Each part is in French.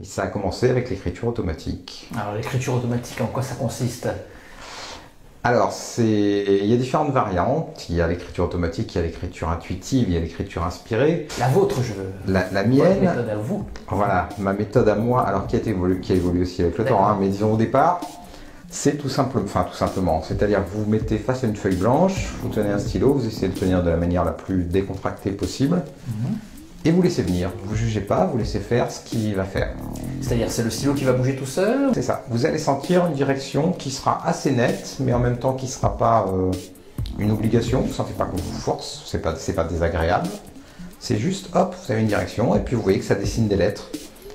Et ça a commencé avec l'écriture automatique. Alors l'écriture automatique, en quoi ça consiste? Alors, il y a différentes variantes. Il y a l'écriture automatique, il y a l'écriture intuitive, il y a l'écriture inspirée. La vôtre, je veux. La mienne, Votre méthode à vous. voilà, ma méthode à moi, alors qui a évolué aussi avec le temps, hein, mais disons au départ, c'est tout simplement, c'est-à-dire que vous vous mettez face à une feuille blanche, vous tenez un stylo, vous essayez de tenir de la manière la plus décontractée possible, et vous laissez venir. Vous ne jugez pas, vous laissez faire ce qu'il va faire. C'est-à-dire, c'est le stylo qui va bouger tout seul? C'est ça. Vous allez sentir une direction qui sera assez nette, mais en même temps qui ne sera pas une obligation. Vous ne sentez pas qu'on vous force, c'est pas désagréable. C'est juste, hop, vous avez une direction, et puis vous voyez que ça dessine des lettres.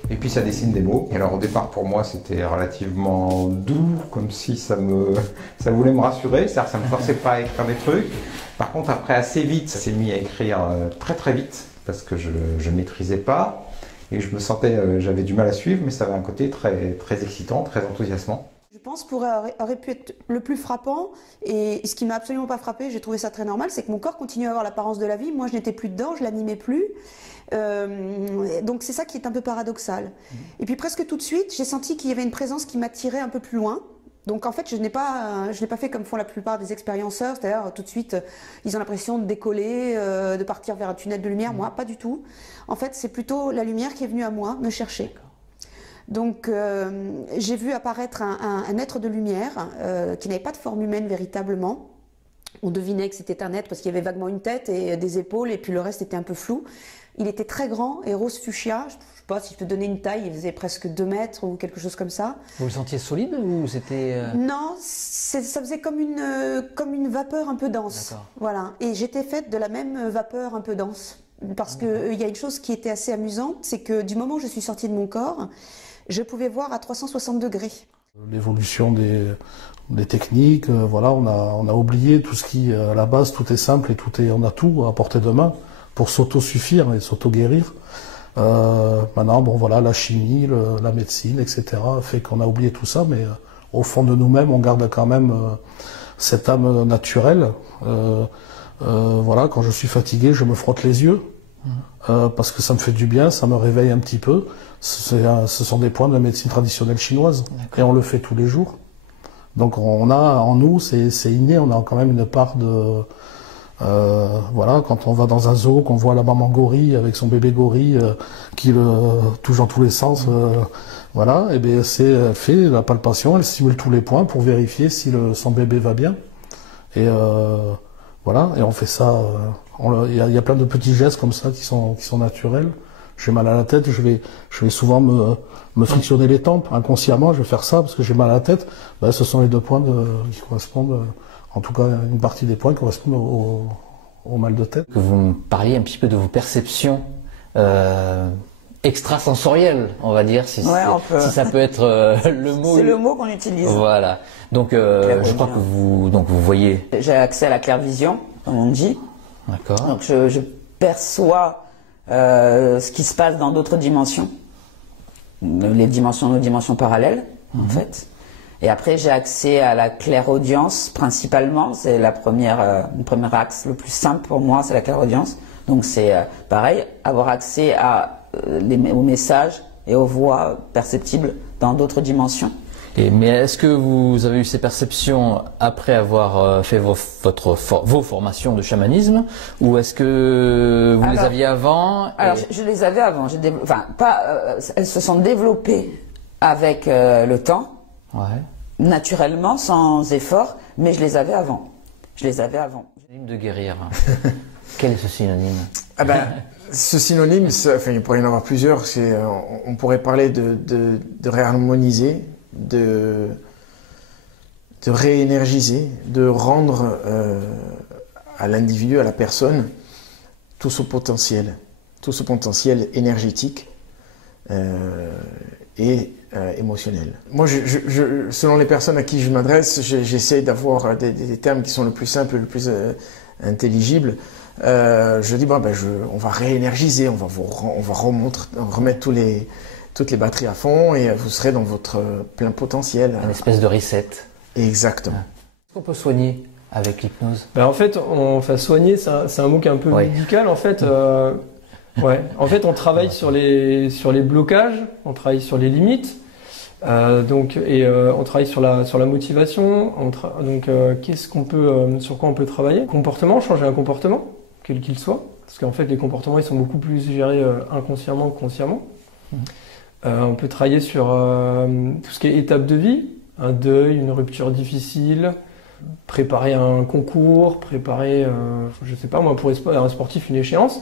Et puis ça dessine des mots. Et alors au départ pour moi c'était relativement doux, comme si ça voulait me rassurer, c'est-à-dire que ça ne me forçait pas à écrire des trucs. Par contre après assez vite, ça s'est mis à écrire très très vite, parce que je ne maîtrisais pas. Et je me sentais, j'avais du mal à suivre, mais ça avait un côté très, très excitant, très enthousiasmant. Je pense aurait pu être le plus frappant, et ce qui m'a absolument pas frappé, j'ai trouvé ça très normal, c'est que mon corps continue à avoir l'apparence de la vie. Moi je n'étais plus dedans, je l'animais plus. Donc c'est ça qui est un peu paradoxal. Et puis presque tout de suite, j'ai senti qu'il y avait une présence qui m'attirait un peu plus loin. Donc en fait, je n'ai pas fait comme font la plupart des expérienceurs, c'est-à-dire tout de suite, ils ont l'impression de décoller, de partir vers un tunnel de lumière. Moi, pas du tout. En fait, c'est plutôt la lumière qui est venue à moi, me chercher. Donc j'ai vu apparaître un être de lumière qui n'avait pas de forme humaine véritablement. On devinait que c'était un être parce qu'il y avait vaguement une tête et des épaules, et puis le reste était un peu flou. Il était très grand et rose fuchsia. Je ne sais pas si je te donnais une taille, il faisait presque 2 mètres ou quelque chose comme ça. Vous le sentiez solide ou c'était... Non, ça faisait comme une vapeur un peu dense. Voilà. Et j'étais faite de la même vapeur un peu dense. Parce qu'il y a une chose qui était assez amusante, c'est que du moment où je suis sortie de mon corps, je pouvais voir à 360 degrés. L'évolution des techniques, voilà, on a oublié tout ce qui, à la base, tout est simple et on a tout à portée de main pour s'auto-suffire et s'auto-guérir. Maintenant, bon voilà, la chimie, la médecine, etc. fait qu'on a oublié tout ça, mais au fond de nous-mêmes, on garde quand même cette âme naturelle. Voilà, quand je suis fatigué, je me frotte les yeux parce que ça me fait du bien, ça me réveille un petit peu. Ce sont des points de la médecine traditionnelle chinoise et on le fait tous les jours. Donc on a en nous, c'est inné, on a quand même une part de... voilà, quand on va dans un zoo, qu'on voit la maman gorille avec son bébé gorille qui le touche dans tous les sens, voilà, et bien elle fait la palpation, elle stimule tous les points pour vérifier si son bébé va bien. Et voilà, et on fait ça. Il y a plein de petits gestes comme ça qui sont naturels. J'ai mal à la tête, je vais souvent me frictionner les tempes inconsciemment. Je vais faire ça parce que j'ai mal à la tête. Ben, ce sont les 2 points qui correspondent. En tout cas, une partie des points correspondent au mal de tête. Que vous me parliez un petit peu de vos perceptions extrasensorielles, on va dire, si ça peut être le mot. C'est le mot qu'on utilise. Voilà. Donc, je crois que vous voyez. J'ai accès à la clairvision, comme on dit. D'accord. Donc, je perçois ce qui se passe dans d'autres dimensions, nos dimensions parallèles, en fait. Et après, j'ai accès à la clairaudience, principalement. C'est le premier axe le plus simple pour moi, c'est la clairaudience. Donc c'est pareil, avoir accès aux messages et aux voix perceptibles dans d'autres dimensions. Mais est-ce que vous avez eu ces perceptions après avoir fait vos formations de chamanisme, ou est-ce que vous les aviez avant? Alors je les avais avant. Elles se sont développées avec le temps. Ouais. Naturellement, sans effort, mais je les avais avant. Synonyme de guérir. Quel est ce synonyme? Ce synonyme, il pourrait y en avoir plusieurs. On pourrait parler de réharmoniser, de réénergiser, de rendre à l'individu, à la personne, tout son potentiel énergétique et émotionnel. Moi, selon les personnes à qui je m'adresse, j'essaie d'avoir des termes qui sont le plus simples, le plus intelligibles. Je dis on va réénergiser, on va remettre toutes les batteries à fond et vous serez dans votre plein potentiel. Une espèce de reset. Exactement. Est-ce qu'on peut soigner avec l'hypnose? En fait, soigner, c'est un mot qui est un peu médical. En fait, Ouais. En fait, on travaille sur les blocages, on travaille sur les limites. On travaille sur la motivation. Qu'est-ce qu'on peut, sur quoi on peut travailler? Comportement, changer un comportement, quel qu'il soit. Parce qu'en fait, les comportements, ils sont beaucoup plus gérés inconsciemment que consciemment. On peut travailler sur tout ce qui est étape de vie, un deuil, une rupture difficile, préparer un concours, préparer, je sais pas moi, pour un sportif, une échéance.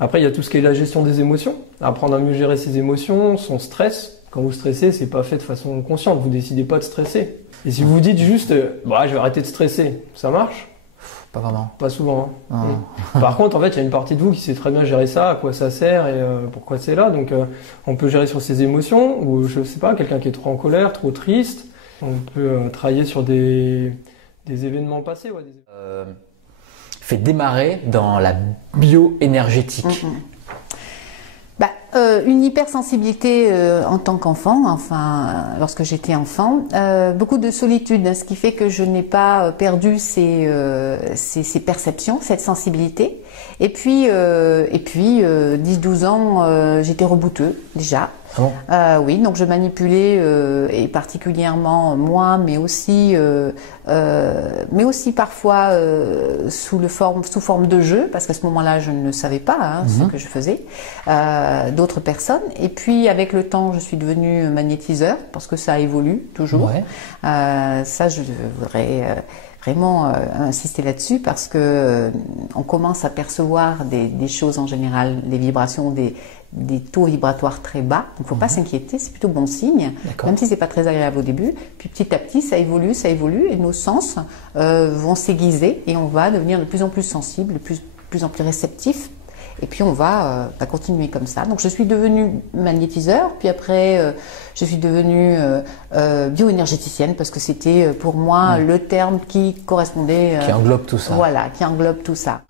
Après, il y a tout ce qui est la gestion des émotions, apprendre à mieux gérer ses émotions, son stress. Quand vous stressez, c'est pas fait de façon consciente, vous décidez pas de stresser. Et si vous vous dites juste, je vais arrêter de stresser, ça marche? Pas vraiment. Pas souvent. Hein. Par contre, en fait, il y a une partie de vous qui sait très bien gérer ça, à quoi ça sert et pourquoi c'est là. Donc, on peut gérer sur ses émotions, ou je sais pas, quelqu'un qui est trop en colère, trop triste. On peut travailler sur des événements passés. Ouais, fait démarrer dans la bioénergétique. Une hypersensibilité en tant qu'enfant, enfin lorsque j'étais enfant, beaucoup de solitude, ce qui fait que je n'ai pas perdu ces perceptions, cette sensibilité. Et puis 10-12 ans, j'étais rebouteux déjà. Oui, donc je manipulais et particulièrement moi, mais aussi parfois sous forme de jeu, parce qu'à ce moment-là, je ne savais pas ce que je faisais. D'autres personnes. Et puis avec le temps, je suis devenue magnétiseur parce que ça évolue toujours. Ouais. Ça, je voudrais vraiment insister là-dessus parce que on commence à percevoir des choses en général, des vibrations, des taux vibratoires très bas. Donc, il ne faut pas s'inquiéter, c'est plutôt bon signe, même si c'est pas très agréable au début. Puis petit à petit, ça évolue, et nos sens vont s'aiguiser et on va devenir de plus en plus sensible, de plus en plus réceptif. Et puis on va continuer comme ça. Donc je suis devenue magnétiseur, puis après je suis devenue bioénergéticienne parce que c'était pour moi le terme qui correspondait. Qui englobe tout ça. Voilà, qui englobe tout ça.